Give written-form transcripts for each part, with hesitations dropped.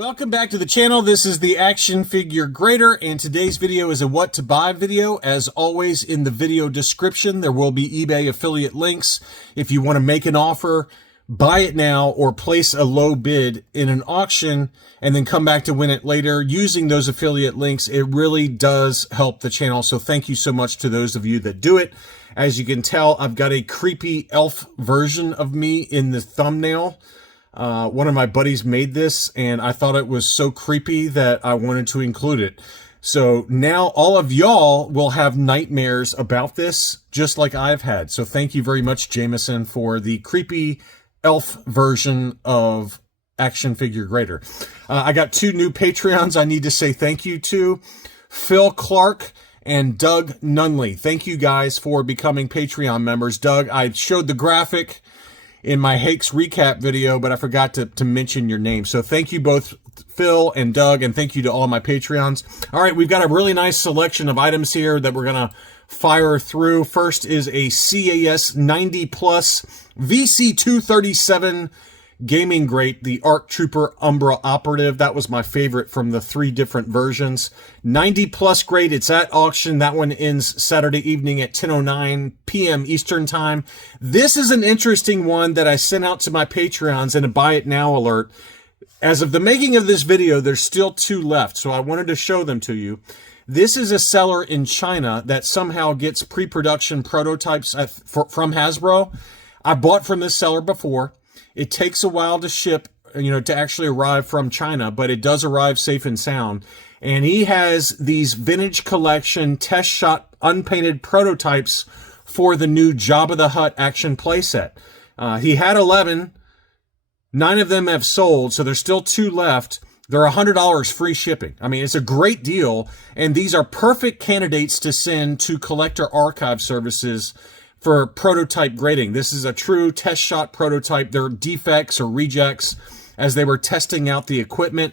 Welcome back to the channel. This is the Action Figure Grader, and today's video is a what to buy video. As always, in the video description, there will be eBay affiliate links. If you want to make an offer, buy it now, or place a low bid in an auction and then come back to win it later using those affiliate links, it really does help the channel. So thank you so much to those of you that do it. As you can tell, I've got a creepy elf version of me in the thumbnail. One of my buddies made this, and I thought it was so creepy that I wanted to include it. So now all of y'all will have nightmares about this, just like I've had. So thank you very much, Jameson, for the creepy elf version of Action Figure Grader. I got two new Patreons I need to say thank you to. Phil Clark and Doug Nunley. Thank you guys for becoming Patreon members. Doug, I showed the graphic in my Hakes recap video, but I forgot to mention your name. So thank you both, Phil and Doug, and thank you to all my Patreons. All right, we've got a really nice selection of items here that we're going to fire through. First is a CAS 90 Plus VC237 gaming grate, the ARC Trooper Umbra Operative. That was my favorite from the three different versions. 90 Plus grade. It's at auction. That one ends Saturday evening at 10:09 p.m. Eastern Time. This is an interesting one that I sent out to my Patreons in a buy it now alert. As of the making of this video, there's still two left, so I wanted to show them to you. This is a seller in China that somehow gets pre-production prototypes from Hasbro. I bought from this seller before. It takes a while to ship, to actually arrive from China, but it does arrive safe and sound. And he has these vintage collection test shot unpainted prototypes for the new Jabba the Hutt action playset. He had 11. 9 of them have sold, so there's still 2 left. They're $100 free shipping. I mean, it's a great deal, and these are perfect candidates to send to collector archive services for prototype grading. This is a true test shot prototype. They're defects or rejects as they were testing out the equipment.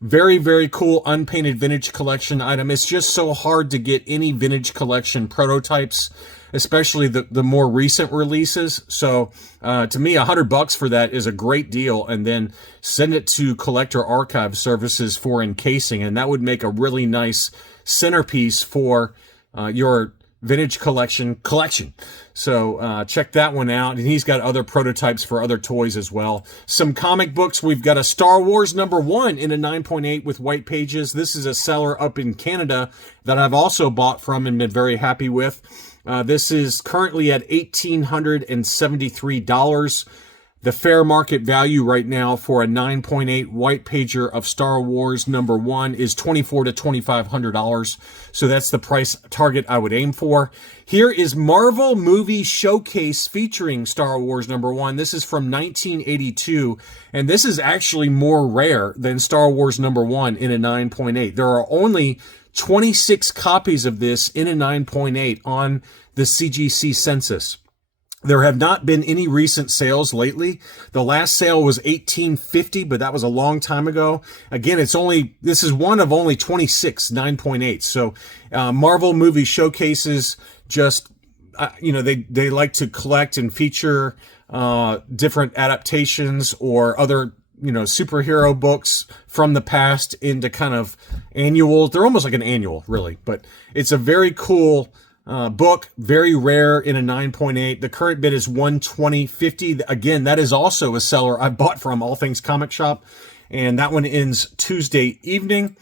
Very, very cool unpainted vintage collection item. It's just so hard to get any vintage collection prototypes, especially the more recent releases. So to me, $100 for that is a great deal, and then send it to collector archive services for encasing, and that would make a really nice centerpiece for your vintage collection. So check that one out. And he's got other prototypes for other toys as well. Some comic books. We've got a Star Wars #1 in a 9.8 with white pages. This is a seller up in Canada that I've also bought from and been very happy with. This is currently at $1,873. The fair market value right now for a 9.8 white pager of Star Wars #1 is $2,400 to $2,500. So that's the price target I would aim for. Here is Marvel Movie Showcase featuring Star Wars #1. This is from 1982, and this is actually more rare than Star Wars #1 in a 9.8. There are only 26 copies of this in a 9.8 on the CGC census. There have not been any recent sales lately. The last sale was $1,850, but that was a long time ago. Again, this is one of only 26 9.8. So Marvel Movie Showcases just, they like to collect and feature different adaptations or other superhero books from the past into kind of annuals. They're almost like an annual, really, but it's a very cool book, very rare in a 9.8. The current bid is $120.50. Again, that is also a seller I bought from All Things Comic Shop, and that one ends Tuesday evening.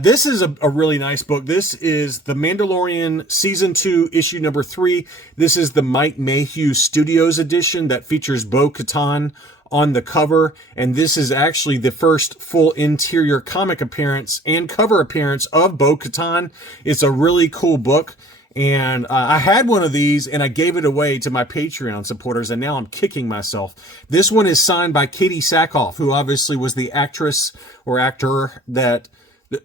This is a really nice book. This is The Mandalorian Season 2, Issue number 3. This is the Mike Mayhew Studios edition that features Bo-Katan on the cover, and this is actually the first full interior comic appearance and cover appearance of Bo-Katan. It's a really cool book. And I had one of these, and I gave it away to my Patreon supporters, and now I'm kicking myself. This one is signed by Katie Sackhoff, who obviously was the actress or actor that...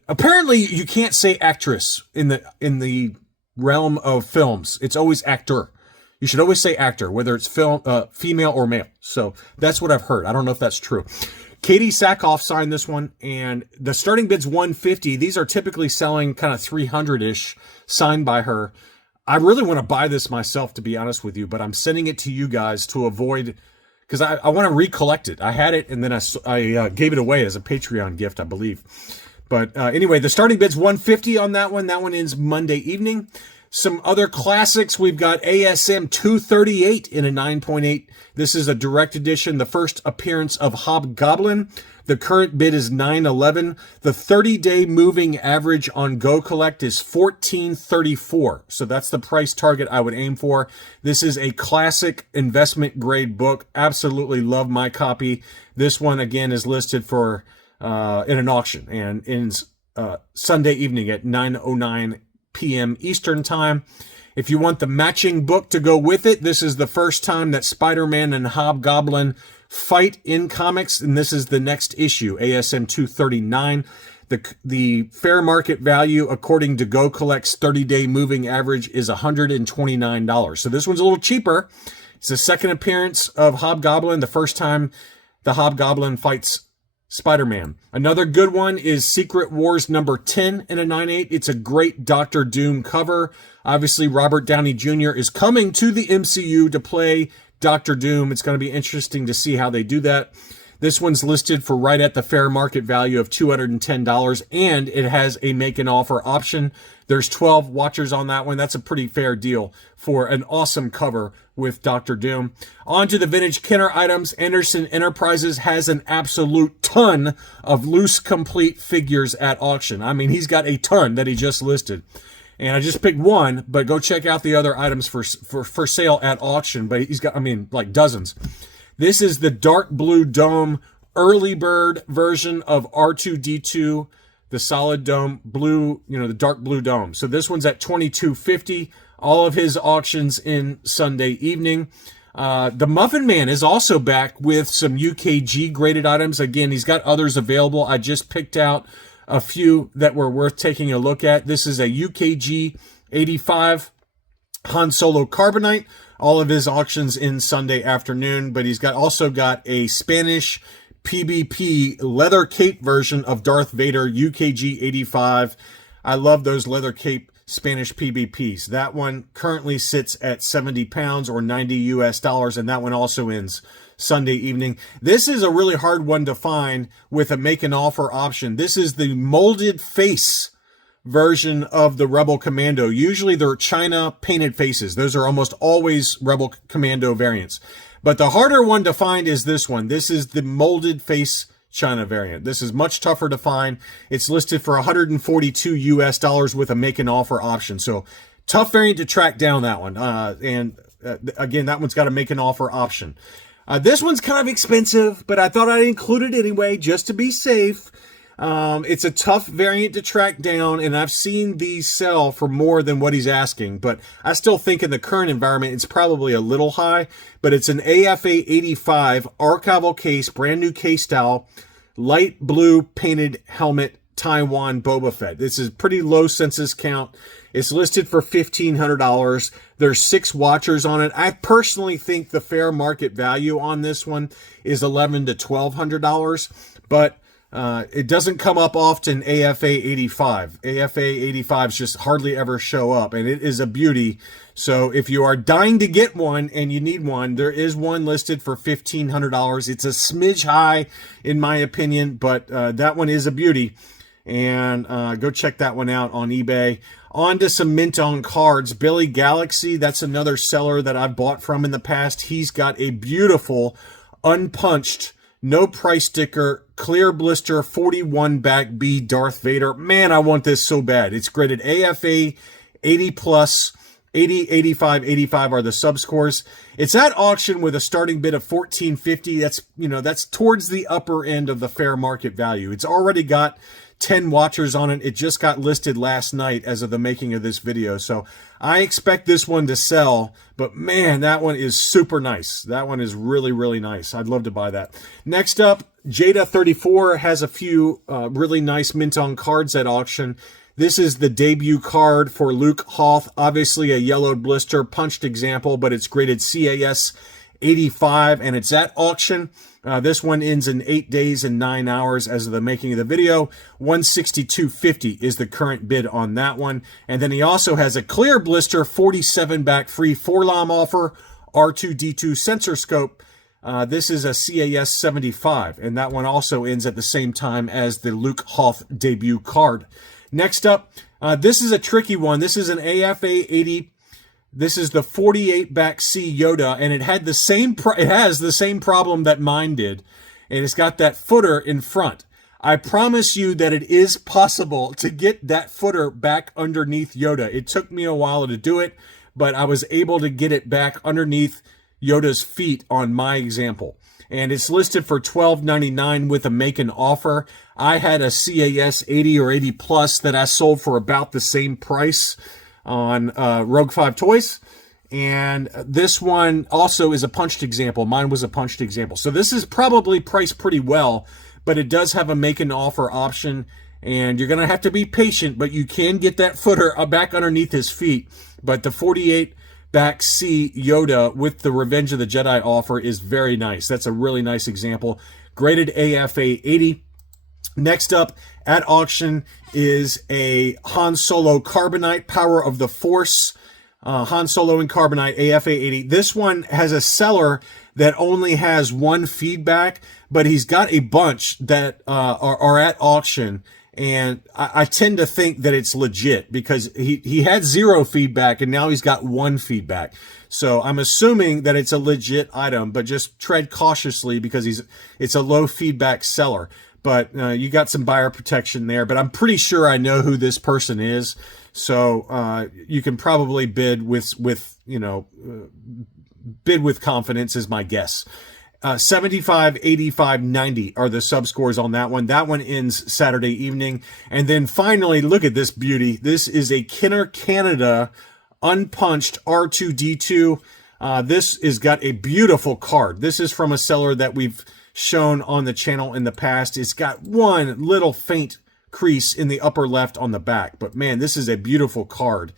Apparently, you can't say actress in the realm of films. It's always actor. You should always say actor, whether it's female or male. So that's what I've heard. I don't know if that's true. Katie Sackhoff signed this one, and the starting bid's $150. These are typically selling kind of $300-ish, signed by her. I really want to buy this myself, to be honest with you, but I'm sending it to you guys to avoid because I want to recollect it. I had it, and then I gave it away as a Patreon gift, I believe. But anyway, the starting bid's $150 on that one. That one ends Monday evening. Some other classics. We've got ASM 238 in a 9.8. This is a direct edition, the first appearance of Hobgoblin. The current bid is $911. The 30-day moving average on Go Collect is $1434. So that's the price target I would aim for. This is a classic investment grade book. Absolutely love my copy. This one, again, is listed for in an auction and ends Sunday evening at 9:09 p.m. Eastern Time. If you want the matching book to go with it, this is the first time that Spider-Man and Hobgoblin fight in comics, and this is the next issue, ASM 239. The fair market value, according to Go Collect's 30-day moving average, is $129. So this one's a little cheaper. It's the second appearance of Hobgoblin, the first time the Hobgoblin fights Spider-Man. Another good one is Secret Wars number 10 in a 9.8. It's a great Doctor Doom cover. Obviously, Robert Downey Jr. is coming to the MCU to play Doctor Doom. It's going to be interesting to see how they do that. This one's listed for right at the fair market value of $210, and it has a make an offer option. There's 12 watchers on that one. That's a pretty fair deal for an awesome cover with Doctor Doom. On to the vintage Kenner items. Anderson Enterprises has an absolute ton of loose complete figures at auction. I mean, he's got a ton that he just listed. And I just picked one, but go check out the other items for sale at auction. But he's got, I mean, like dozens. This is the dark blue dome early bird version of R2-D2, the solid dome blue, the dark blue dome. So this one's at $22.50. All of his auctions in Sunday evening. The Muffin Man is also back with some UKG graded items. Again, he's got others available. I just picked out a few that were worth taking a look at. This is a UKG 85 Han Solo Carbonite. All of his auctions in Sunday afternoon, but he's also got a Spanish PBP leather cape version of Darth Vader UKG 85. I love those leather cape Spanish PBPs. That one currently sits at 70 pounds or $90, and that one also ends Sunday evening. This is a really hard one to find with a make an offer option. This is the molded face version of the Rebel Commando. Usually they're China painted faces. Those are almost always Rebel Commando variants. But the harder one to find is this one. This is the molded face China variant. This is much tougher to find. It's listed for $142 with a make an offer option. So tough variant to track down, that one. Again, that one's got a make an offer option. This one's kind of expensive, but I thought I'd include it anyway, just to be safe. It's a tough variant to track down, and I've seen these sell for more than what he's asking, but I still think in the current environment, it's probably a little high, but it's an AFA 85 archival case, brand new case style, light blue painted helmet, Taiwan Boba Fett. This is pretty low census count. It's listed for $1,500. There's 6 watchers on it. I personally think the fair market value on this one is $1,100 to $1,200, but it doesn't come up often. AFA 85. AFA 85s just hardly ever show up, and it is a beauty. So if you are dying to get one and you need one, there is one listed for $1,500. It's a smidge high in my opinion, but that one is a beauty. And go check that one out on eBay. On to some mint on cards. Billy Galaxy, that's another seller that I've bought from in the past. He's got a beautiful unpunched, no price sticker, clear blister 41 back B Darth Vader. Man, I want this so bad. It's graded AFA 80 plus. 80, 85, 85 are the subscores. It's at auction with a starting bid of $14.50. That's towards the upper end of the fair market value. It's already got 10 watchers on it. It just got listed last night as of the making of this video. So I expect this one to sell, but man, that one is super nice. That one is really, really nice. I'd love to buy that. Next up, Jada 34 has a few really nice mint on cards at auction. This is the debut card for Luke Hoth. Obviously a yellowed blister, punched example, but it's graded CAS 85, and it's at auction. This one ends in 8 days and 9 hours as of the making of the video. $162.50 is the current bid on that one. And then he also has a clear blister 47 back free 4-LOM offer, R2-D2 sensor scope, This is a CAS 75, and that one also ends at the same time as the Luke Hoth debut card. Next up, this is a tricky one. This is an AFA 80. This is the 48 back C Yoda, and it had the same it has the same problem that mine did, and it's got that footer in front. I promise you that it is possible to get that footer back underneath Yoda. It took me a while to do it, but I was able to get it back underneath Yoda's feet on my example. And it's listed for $12.99 with a make an offer. I had a CAS 80 or 80 plus that I sold for about the same price on Rogue 5 Toys. And this one also is a punched example. Mine was a punched example. So this is probably priced pretty well, but it does have a make an offer option. And you're going to have to be patient, but you can get that footer back underneath his feet. But the 48 back C Yoda with the Revenge of the Jedi offer is very nice. That's a really nice example. Graded AFA 80. Next up at auction is a Han Solo Carbonite Power of the Force. Han Solo and Carbonite AFA 80. This one has a seller that only has one feedback, but he's got a bunch that are at auction. And I tend to think that it's legit because he had 0 feedback and now he's got 1 feedback. So I'm assuming that it's a legit item, but just tread cautiously because it's a low feedback seller. But you got some buyer protection there. But I'm pretty sure I know who this person is. So you can probably bid with confidence is my guess. 75, 85, 90 are the subscores on that one. That one ends Saturday evening. And then finally, look at this beauty. This is a Kenner Canada unpunched R2-D2. This has got a beautiful card. This is from a seller that we've shown on the channel in the past. It's got one little faint crease in the upper left on the back. But man, this is a beautiful card.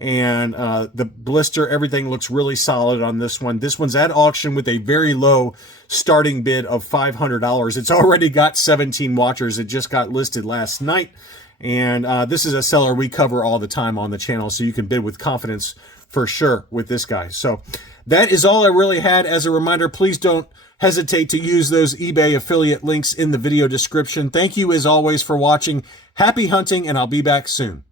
And the blister, everything looks really solid on this one. This one's at auction with a very low starting bid of $500. It's already got 17 watchers. It just got listed last night. And this is a seller we cover all the time on the channel, so you can bid with confidence for sure with this guy. So that is all I really had. As a reminder, please don't hesitate to use those eBay affiliate links in the video description. Thank you as always for watching. Happy hunting, and I'll be back soon.